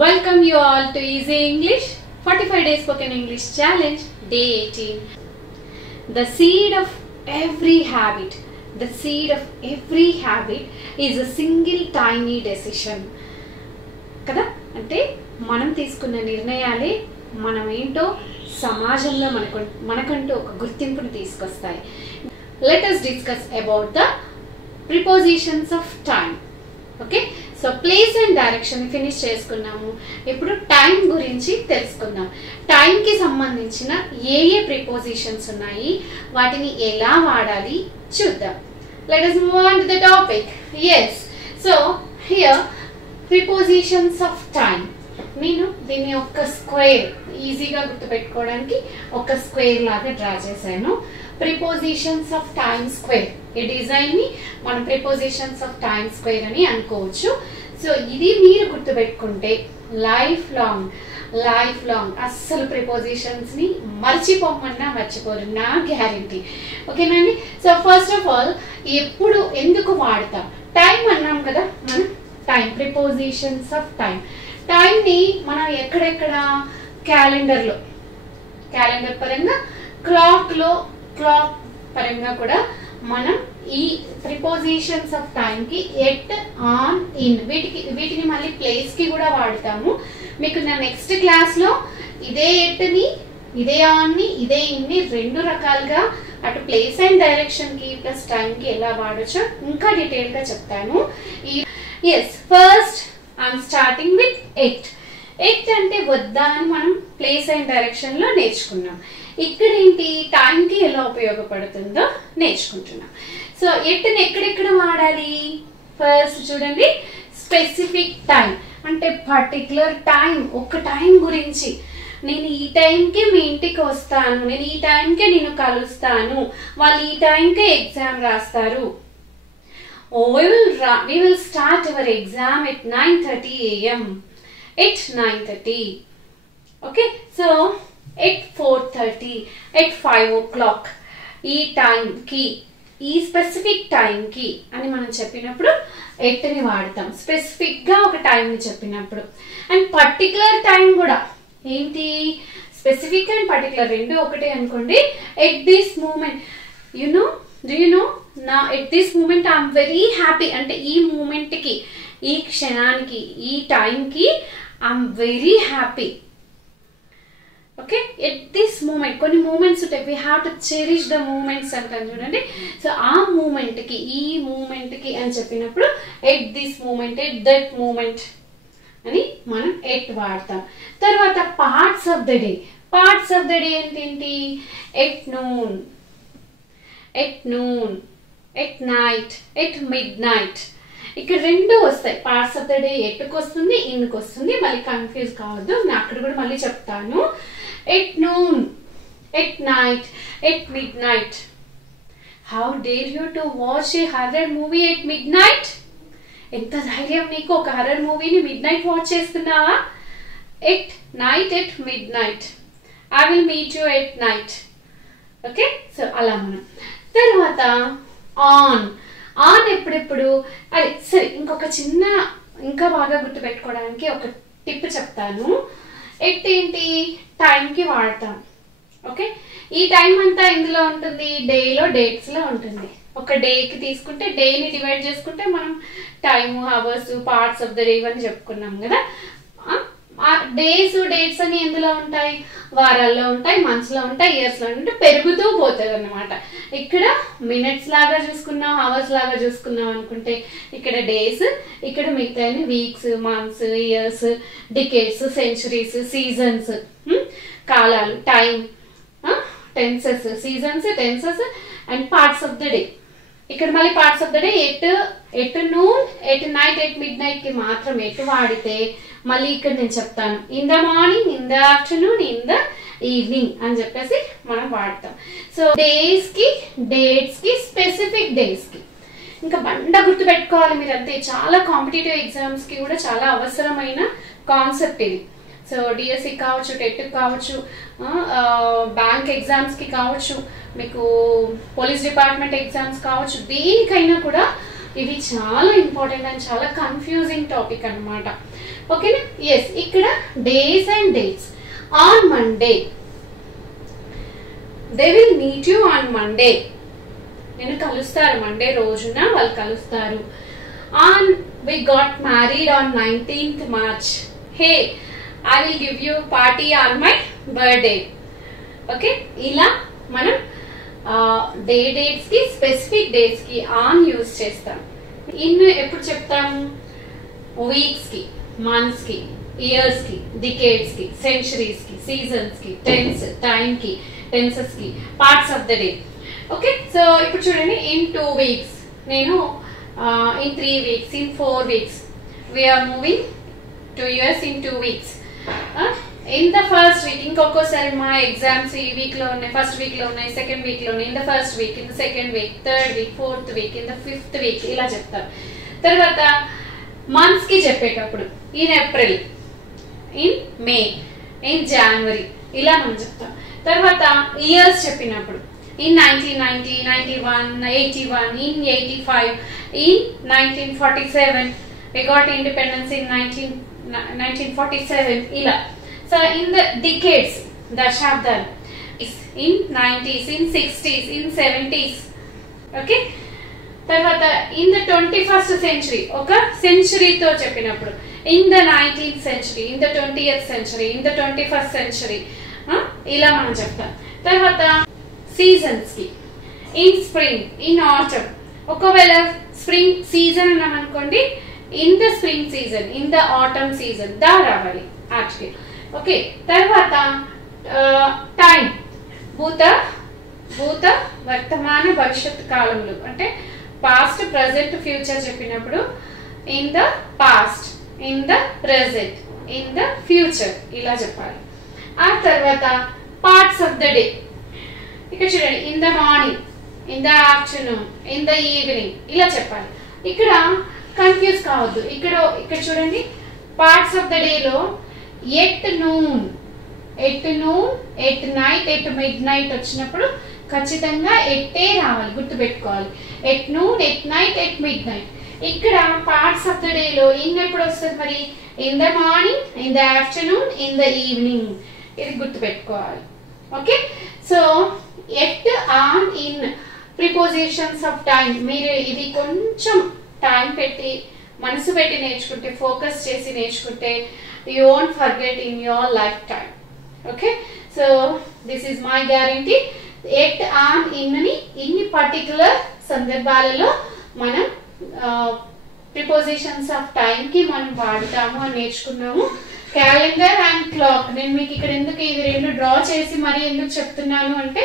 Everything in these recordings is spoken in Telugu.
Welcome you all to Easy English 45 Days Spoken English Challenge Day 18. The seed of every habit is a single tiny decision. కదా అంటే మనం తీసుకున్న నిర్ణయాలే మనమేంటో సమాజంలో మనకంటూ ఒక గుర్తింపును తీసుకొస్తాయి. Let us discuss about the prepositions of time. Okay, so place and direction finish చేసుకున్నాము. ఇప్పుడు టైం గురించి తెలుసుకుందాం. టైంకి సంబంధించిన ఏ ప్రిపోజిషన్స్ ఉన్నాయి, వాటిని ఎలా వాడాలి చూద్దాం. Let us move on to the topic. Yes, so here prepositions of time. నేను దీన్ని ఒక స్క్వేర్ ఈజీగా గుర్తుపెట్టుకోవడానికి ఒక స్క్వేర్ లాగా డ్రా చేశాను. ప్రిపోజిషన్స్ ఆఫ్ టైమ్ స్క్వేర్, ఈ డిజైన్ ని మనం ప్రిపోజిషన్స్ ఆఫ్ టైమ్ స్క్వేర్ అని అనుకోవచ్చు. సో ఇది మీరు గుర్తుపెట్టుకుంటే లైఫ్ లాంగ్ అస్సలు ప్రిపోజిషన్స్ ని మర్చిపోమన్నా మర్చిపోరు, నా గ్యారంటీ. ఓకేనండి. సో ఫస్ట్ ఆఫ్ ఆల్ ఎప్పుడు ఎందుకు వాడతాం టైం అన్నాం కదా మనం. Time, prepositions of time. Time ని మనం ఎక్కడెక్కడ క్యాలెండర్ పరంగా, క్లాక్ పరంగా కూడా మనం ఈ ప్రిపోజిషన్స్ ఆఫ్ టైం కి ఎట్, ఆన్, ఇన్ వీటిని మళ్ళీ ప్లేస్ కి కూడా వాడతాము. మీకు నా నెక్స్ట్ క్లాస్ లో ఇదే ఎట్ ని, ఇదే ఆన్ ని, ఇదే ఇన్ ని రెండు రకాలుగా అటు ప్లేస్ అండ్ డైరెక్షన్ కి ప్లస్ టైం కి ఎలా వాడొచ్చో ఇంకా డీటెయిల్ గా చెప్తాను. Yes, first I'm starting with at. At అంటే వద్దా అని మనం ప్లేస్ అండ్ డైరెక్షన్ లో నేర్చుకున్నాం. ఇక్కడ ఏంటి, టైం కి ఎలా ఉపయోగపడుతుందో నేర్చుకుంటున్నాం. సో ఎట్ని ఎక్కడెక్కడ వాడాలి, ఫస్ట్ చూడండి. స్పెసిఫిక్ టైం అంటే పర్టికులర్ టైం, ఒక టైం గురించి. నేను ఈ టైంకి మీ ఇంటికి వస్తాను, నేను ఈ టైంకి నేను కలుస్తాను, వాళ్ళు ఈ టైంకి ఎగ్జామ్ రాస్తారు. We will start our exam at 9:30 a.m. At 9:30. Okay, so at 4:30, at 5 o'clock. ఈ టైం కి, ఈ స్పెసిఫిక్ టైం కి అని మనం చెప్పినప్పుడు ఎట్ ని వాడతాం. స్పెసిఫిక్ గా ఒక టైం ని చెప్పినప్పుడు. అండ్ పర్టికులర్ టైం కూడా ఏంటి, స్పెసిఫిక్ అండ్ పర్టికులర్ రెండు ఒకటే అనుకోండి. At this moment, do you know now at this moment I am very happy అంటే ఈ మూమెంట్ కి, ఈ క్షణానికి, ఈ టైం కి I am very happy. Okay, at this moment. కొన్ని మూమెంట్స్ ఉంటాయి, we have to cherish the moments అంటాం చూడండి. సో ఆ మూమెంట్ కి, ఈ మూమెంట్ కి అని చెప్పినప్పుడు at this moment, at that moment అని మనం ఎట్ వాడతాం. తర్వాత parts of the day. Parts of the day ఏంటి, at noon, at night, at mid night. ఇక్కడ రెండు వస్తాయి. పార్ట్స్ ఆఫ్ ద డే ఎట్కి వస్తుంది, ఇన్కి వస్తుంది. మళ్ళీ కన్ఫ్యూజ్ కావద్దు, నేను అక్కడ కూడా మళ్ళీ చెప్తాను. At noon, at night, at mid night. How dare you to watch A horror movie at mid night? ఎంత ధైర్యం నీకు, ఒక హర్రర్ మూవీని మిడ్ నైట్ వాచ్ చేస్తున్నావా? At night, at mid night. I will meet you at night. Okay, so అలా మనం. తర్వాత ఆన్ ఎప్పుడెప్పుడు, అది సరే. ఇంకొక చిన్న, ఇంకా బాగా గుర్తుపెట్టుకోవడానికి ఒక టిప్ చెప్తాను. ఎట్ ఏంటి, టైంకి వాడతాం. ఓకే, ఈ టైం అంతా ఇందులో ఉంటుంది, డేలో డేట్స్ లో ఉంటుంది. ఒక డేకి తీసుకుంటే, డేని డివైడ్ చేసుకుంటే మనం time, hours, parts of the day అని చెప్పుకున్నాం కదా. డేస్, డేట్స్ అని ఎందులో ఉంటాయి, వారాల్లో ఉంటాయి, మంత్స్ లో ఉంటాయి, ఇయర్స్ లో ఉంటాయి, పెరుగుతూ పోతుంది అన్నమాట. ఇక్కడ మినిట్స్ లాగా చూసుకున్నాం, అవర్స్ లాగా చూసుకున్నాం అనుకుంటే ఇక్కడ డేస్, ఇక్కడ మిగతా weeks, months, years, decades, centuries, seasons, కాలాలు, time, tenses, seasons, tenses and parts of the day. ఇక్కడ మళ్ళీ parts of the day at noon, at night, at mid night కి మాత్రం ఎట్ వాడితే మళ్ళీ ఇక్కడ నేను చెప్తాను in the morning, in the afternoon, in the evening అని చెప్పేసి మనం వాడతాం. సో డేస్ కి, డేట్స్ కి, స్పెసిఫిక్ డేస్ కి ఇంకా బండ గుర్తు పెట్టుకోవాలి మీరు అంతే. చాలా కాంపిటేటివ్ ఎగ్జామ్స్ కి కూడా చాలా అవసరమైన కాన్సెప్ట్ ఇది. సో డిఎస్సి కావచ్చు, టెట్ కావచ్చు, బ్యాంక్ ఎగ్జామ్స్ కి కావచ్చు, మీకు పోలీస్ డిపార్ట్మెంట్ ఎగ్జామ్స్ కావచ్చు, దేనికైనా కూడా ఇది చాలా ఇంపార్టెంట్ అండ్ చాలా కన్ఫ్యూజింగ్ టాపిక్ అన్నమాట. ఓకేనా. ఎస్, ఇక్కడ days and dates. On Monday, they will meet you on Monday. నేను కలుస్తారు, మండే రోజున వాళ్ళు కలుస్తారు. On we got married on 19th March. Hey, I will give you party on my birthday. Okay, ఇలా మనం డేట్స్ కి స్పెసిఫిక్ డేట్స్ కి ఆన్ యూజ్ చేస్తాం. ఇన్ ఎప్పుడు చెప్తాము? వీక్స్ కి, మంత్స్ కి, ఇయర్స్ కి, డికేడ్స్ కి, సెంచరీస్ కి, సీజన్స్ కి, టైం కి, టెన్సెస్ కి, parts of the day. Okay, so ఇప్పుడు చూడండి, ఇన్ 2 weeks నేను in 3 weeks, in 4 weeks, we are moving 2 years in 2 weeks. In the first week, ఇంకొకసారి మా ఎగ్జామ్స్ ఈ వీక్ లో ఉన్నాయి, ఫస్ట్ వీక్ లో ఉన్నాయి, సెకండ్ వీక్ లో ఉన్నాయి. In the first week, in the second week, third week, fourth week, in the fifth week ఇలా చెప్తారు. తర్వాత మంత్స్ కి చెప్పేటప్పుడు in April, in May, in January ఇలా మనం చెప్తాం. తర్వాత ఇయర్స్ చెప్పినప్పుడు in 1990, 91, 81, in 85, in 1947, we got independence in 1947 ila. So in the decades, dashabdan, in 90s, in 60s, in 70s. Okay, tarvata in the 21st century, oka century to cheppinappudu, in the 19th century, in the 20th century, in the 21st century ila manam cheptam. Tarvata seasons కి, ఇన్ స్ప్రింగ్, ఇన్ ఆటమ్. ఒకవేళ స్ప్రింగ్ సీజన్ అన్నాం అనుకోండి, in the spring season, in the autumn season దా రావాలి యాక్చువల్లీ. ఓకే, తర్వాత టైం, భూత వర్తమాన భవిష్యత్ కాలంలో, అంటే పాస్ట్, ప్రజెంట్, ఫ్యూచర్ చెప్పినప్పుడు in the past, in the present, in the future ఇలా చెప్పాలి. ఆ తర్వాత పార్ట్స్ ఆఫ్ ద డే. ఇక్కడ చూడండి, in the morning, in the afternoon, in the evening ఇలా చెప్పాలి. ఇక్కడ కన్ఫ్యూజ్ కావద్దు. ఇక్కడ చూడండి, పార్ట్స్ ఆఫ్ ద డేలో at noon, at night, at mid night వచ్చినప్పుడు ఖచ్చితంగా ఎట్టే రావాలి, గుర్తుపెట్టుకోవాలి. At noon, at night, at mid night. ఇక్కడ పార్ట్స్ ఆఫ్ ద డేలో ఇన్ ఎప్పుడు వస్తుంది మరి? In the morning, in the afternoon, in the evening. ఇది గుర్తుపెట్టుకోవాలి. Okay, so at, on, in prepositions of time. మీరు ఇది కొంచెం టైం పెట్టి, మనసు పెట్టి నేర్చుకుంటే, ఫోకస్ చేసి నేర్చుకుంటే, you won't forget in your life time. Okay, so this is my guarantee. At, on, in అని ఇన్ని పర్టికులర్ సందర్భాలలో మనం ప్రిపోజిషన్స్ ఆఫ్ టైం కి మనం వాడుతాము అని నేర్చుకున్నాము. Calendar and clock. నేను మీకు ఇక్కడ ఎందుకు ఇది రెండు డ్రా చేసి మరి ఎందుకు చెప్తున్నాను అంటే,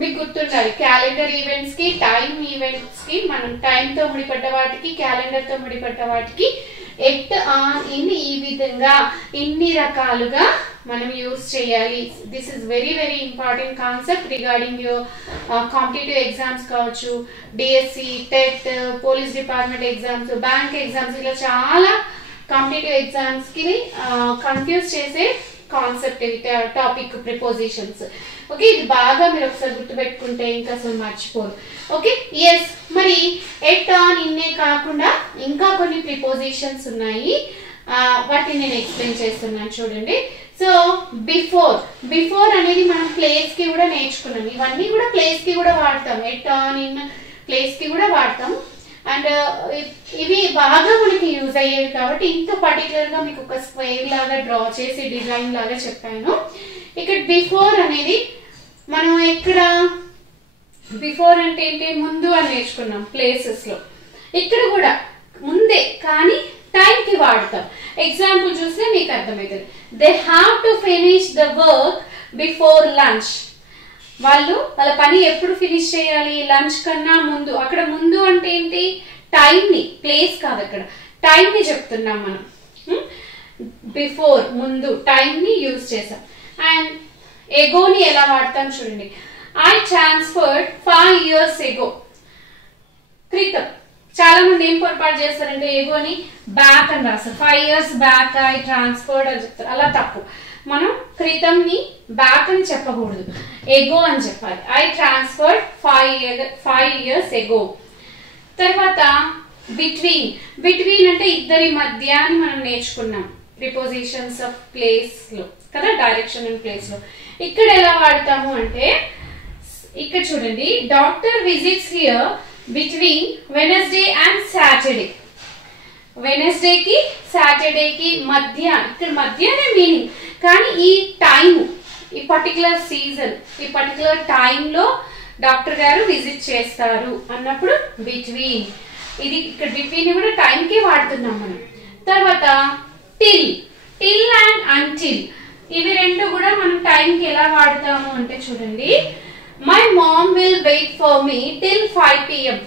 మీకు గుర్తుండాలి, క్యాలెండర్ ఈవెంట్స్ కి, టైం ఈవెంట్స్ కి, మనం టైం తో ముడిపడ్డ వాటికి, క్యాలెండర్ తో ముడిపడ్డ వాటికి ఎట్, ఆన్, ఇన్ ఈ విధంగా ఇన్ని రకాలుగా మనం యూజ్ చేయాలి. This is very very important concept regarding your competitive exams కావచ్చు, DSC, TET, police department exams, bank exams, ఇలా చాలా కాంపిటేటివ్ ఎగ్జామ్స్ కి కన్ఫ్యూజ్ చేసే కాన్సెప్ట్ ఇది, టాపిక్ ప్రిపోజిషన్స్. ఓకే, ఇది బాగా మీరు ఒకసారి గుర్తుపెట్టుకుంటే ఇంకా అసలు మర్చిపోరు. Okay, yes. మరి ఎట్, ఆన్, ఇన్నే కాకుండా ఇంకా కొన్ని ప్రిపోజిషన్స్ ఉన్నాయి, వాటిని నేను ఎక్స్ప్లెయిన్ చేస్తున్నాను చూడండి. సో బిఫోర్ అనేది మనం ప్లేస్ కి కూడా నేర్చుకున్నాం. ఇవన్నీ కూడా ప్లేస్ కి కూడా వాడతాం. ఎట్, ఆన్, ఇన్ ప్లేస్ కి కూడా వాడతాం. అండ్ ఇవి బాగా మనకి యూజ్ అయ్యేవి కాబట్టి ఇంత పర్టికులర్ గా మీకు ఒక స్క్వేర్ లాగా డ్రా చేసి డిజైన్ లాగా చెప్పాను. ఇక్కడ బిఫోర్ అనేది మనం ఎక్కడ బిఫోర్ అంటే ఏంటి, ముందు అని నేర్చుకున్నాం ప్లేసెస్ లో. ఇక్కడ కూడా ముందే కానీ టైం కి వాడతాం. ఎగ్జాంపుల్ చూస్తే మీకు అర్థమవుతుంది. They have to finish the work before lunch. వాళ్ళ పని ఎప్పుడు ఫినిష్ చేయాలి? లంచ్ కన్నా ముందు. అక్కడ ముందు అంటే ఏంటి? టైం ని, ప్లేస్ కాదు, అక్కడ టైం ని చెప్తున్నాం మనం. బిఫోర్ ముందు టైం ని యూజ్ చేసాం. అండ్ ఎగోని ఎలా వాడతాం చూడండి. I transferred 5 years ago. క్రితం. చాలా మంది ఏం పొరపాటు చేస్తారంటే ఎగోని బ్యాక్ అని రాస్తారు. 5 years బ్యాక్ ఐ ట్రాన్స్ఫర్డ్ అని చెప్తారు. అలా తప్పు. మనం క్రితం ని బ్యాక్ అని చెప్పకూడదు, ఎగో అని చెప్పాలి. I transferred 5 years ago. తర్వాత బిట్వీన్ అంటే ఇద్దరి మధ్య అని మనం నేర్చుకున్నాం ప్రిపోజిషన్స్ ఆఫ్ ప్లేస్ లో కదా, డైరెక్షన్ అండ్ ప్లేస్ లో. ఇక్కడ ఎలా వాడతాము అంటే ఇక్కడ చూడండి, doctor visits here between Wednesday and Saturday. వెనస్డేకి సాటర్డేకి మధ్య, ఇక్కడ మధ్యనే మీనింగ్, కానీ ఈ టైం, ఈ పర్టికులర్ సీజన్, ఈ పర్టికులర్ టైంలో డాక్టర్ గారు విజిట్ చేస్తారు అన్నప్పుడు బిట్వీన్. ఇది ఇక్కడ బిట్వీన్ కూడా టైంకి వాడుతున్నాం మనం. తర్వాత టిల్ అండ్ అంటిల్, ఇవి రెండు కూడా మనం టైంకి ఎలా వాడతాము అంటే చూడండి, my mom will wait for me till 5 PM.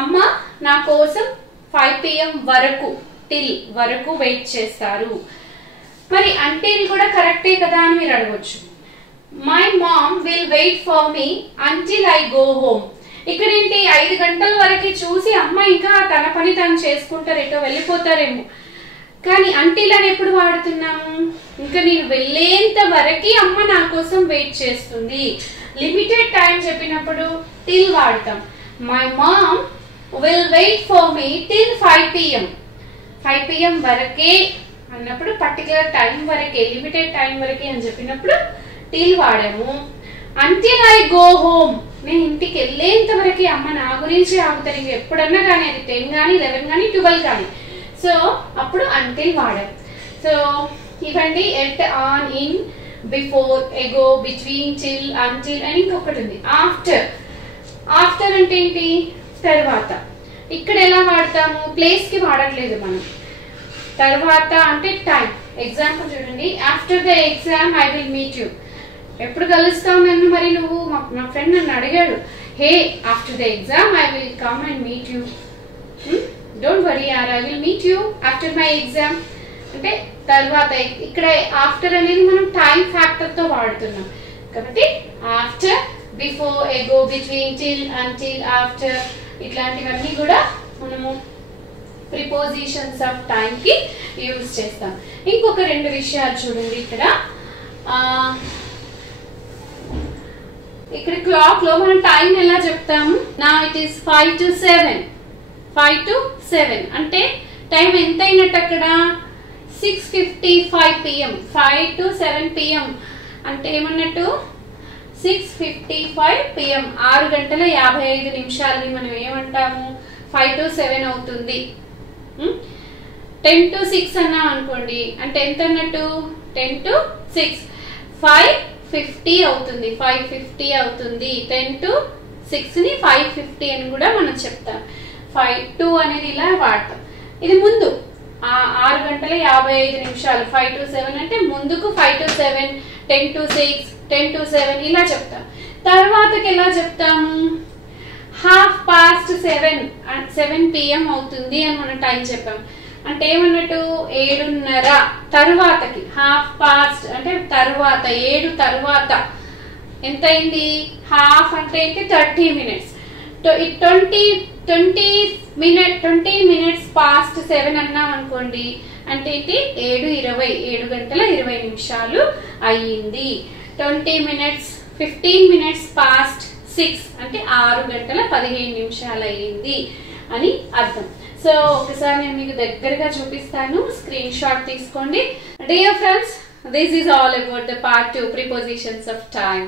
అమ్మ నా కోసం 5 PM వరకు, టిల్ వరకు వెయిట్ చేస్తారు. మరి అంటిల్ కూడా కరెక్టే కదా అని మీరు అడగొచ్చు. My mom will wait for me until I go home. ఇక్కడ ఏంటి, 5 గంటల వరకు చూసి అమ్మ ఇంకా తన పని తను చేసుకుంటారు, ఎటో వెళ్ళిపోతారేమో. కానీ అంటిల్ అని ఎప్పుడు వాడుతున్నాము, ఇంకా నేను వెళ్ళేంత వరకు అమ్మ నా కోసం వెయిట్ చేస్తుంది. లిమిటెడ్ టైం చెప్పినప్పుడు టిల్ వాడతాం. My mom will wait for me till 5 PM. 5 PM వరకే అన్నప్పుడు పర్టికులర్ టైం వరకే, లిమిటెడ్ టైం వరకే అని చెప్పినప్పుడు టిల్ వాడాము. అంటిల్ ఐ గో హోమ్, నేను ఇంటికి వెళ్ళేంత వరకే అమ్మ నా గురించి ఆగుతారు, ఇంక ఎప్పుడన్నా కానీ, అది 10 కానీ 11 కానీ 12 కానీ. సో అప్పుడు అంటిల్ వాడాం. సో ఇవ్వండి, at, on, in, before, ago, between, till, until అని ఇంకొకటి ఉంది ఆఫ్టర్. ఆఫ్టర్ అంటే ఏంటి, తర్వాత. ఇక్కడ ఎలా వాడతాము, ప్లేస్ కి వాడట్లేదు మనం. తర్వాత అంటే టైం. ఎగ్జాంపుల్ చూడండి, after the exam I will meet you. ఎప్పుడు కలుస్తావు నన్ను, మరి నువ్వు, మా ఫ్రెండ్ నన్ను అడిగాడు, hey after the exam I will come and meet you, don't worry యార్, I will meet you after my exam. అంటే తర్వాత. ఇక్కడ ఆఫ్టర్ అనేది మనం టైం ఫ్యాక్టర్ తో వాడుతున్నాం కాబట్టి ఆఫ్టర్, బిఫోర్, ఎగో, బిట్వీన్, టిల్, అంటిల్, ఆఫ్టర్, ఇట్లాంటివన్నీ కూడా మనము ప్రిపోజిషన్స్ ఆఫ్ టైం కి యూజ్ చేస్తాం. ఇంకొక 2 విషయాలు చూడండి. ఇక్కడ క్లాక్ లో మనం టైం ఎలా చెప్తాము, నా ఇట్ ఈస్ 5 to 7. 5 to 7 అంటే టైం ఎంత అయినట్టు అక్కడ, 6:55 PM. 5 to 7 PM అంటే ఏమన్నట్టు, 6:55 PM, 6:55 మనం ఏమంటాము, 5 to 7 అవుతుంది. 10 to 6 అన్నాం అనుకోండి, అంటే ఎంత అన్నట్టు, 10 to 6, 5:50 అవుతుంది, 5:50 అవుతుంది. 10 to 6 ని 5:50 అని కూడా మనం చెప్తాం. 5 to అనేది ఇలా వాడతాం. ఇది ముందు 6:55, 5 to 7 అంటే ముందుకు 5 to 7, 10 to 6, 10 to 7 ఇలా చెప్తాం. తర్వాతకి ఎలా చెప్తాము, 7:30 PM అవుతుంది అని మనం టైం చెప్పాం. అంటే ఏమన్నట్టు, 7:30 తర్వాతకి, 1/2 అంటే తర్వాత, 7 తర్వాత ఎంత అయింది, హాఫ్ అంటే ఏంటి, 30 minutes. 20 minutes past 7 అన్నాం అనుకోండి, అంటే ఏంటి, 7:20 అయ్యింది. 15 minutes past 6 అంటే 6:15 అయ్యింది అని అర్థం. సో ఒకసారి నేను మీకు దగ్గరగా చూపిస్తాను, స్క్రీన్ షాట్ తీసుకోండి. Dear friends, this is all about the part 2 prepositions of time.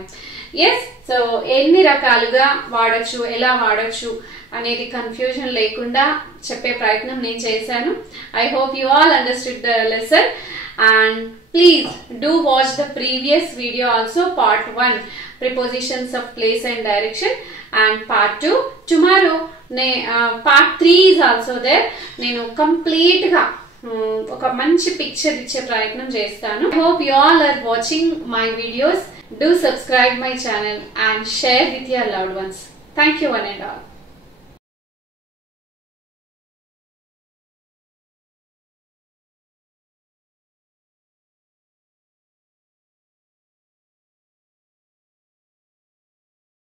Yes, so ఎన్ని రకాలుగా వాడచ్చు, ఎలా వాడచ్చు అనేది కన్ఫ్యూజన్ లేకుండా చెప్పే ప్రయత్నం నేను చేశాను. I hope you all understood the lesson and please do watch the previous video also, part 1 prepositions of place and direction, and part 2 tomorrow. Part 3 is also there. నేను కంప్లీట్ గా ఒక మంచి పిక్చర్ ఇచ్చే ప్రయత్నం చేస్తాను. I hope you all are watching my videos. Do subscribe my channel and share with your loved ones. Thank you one and all.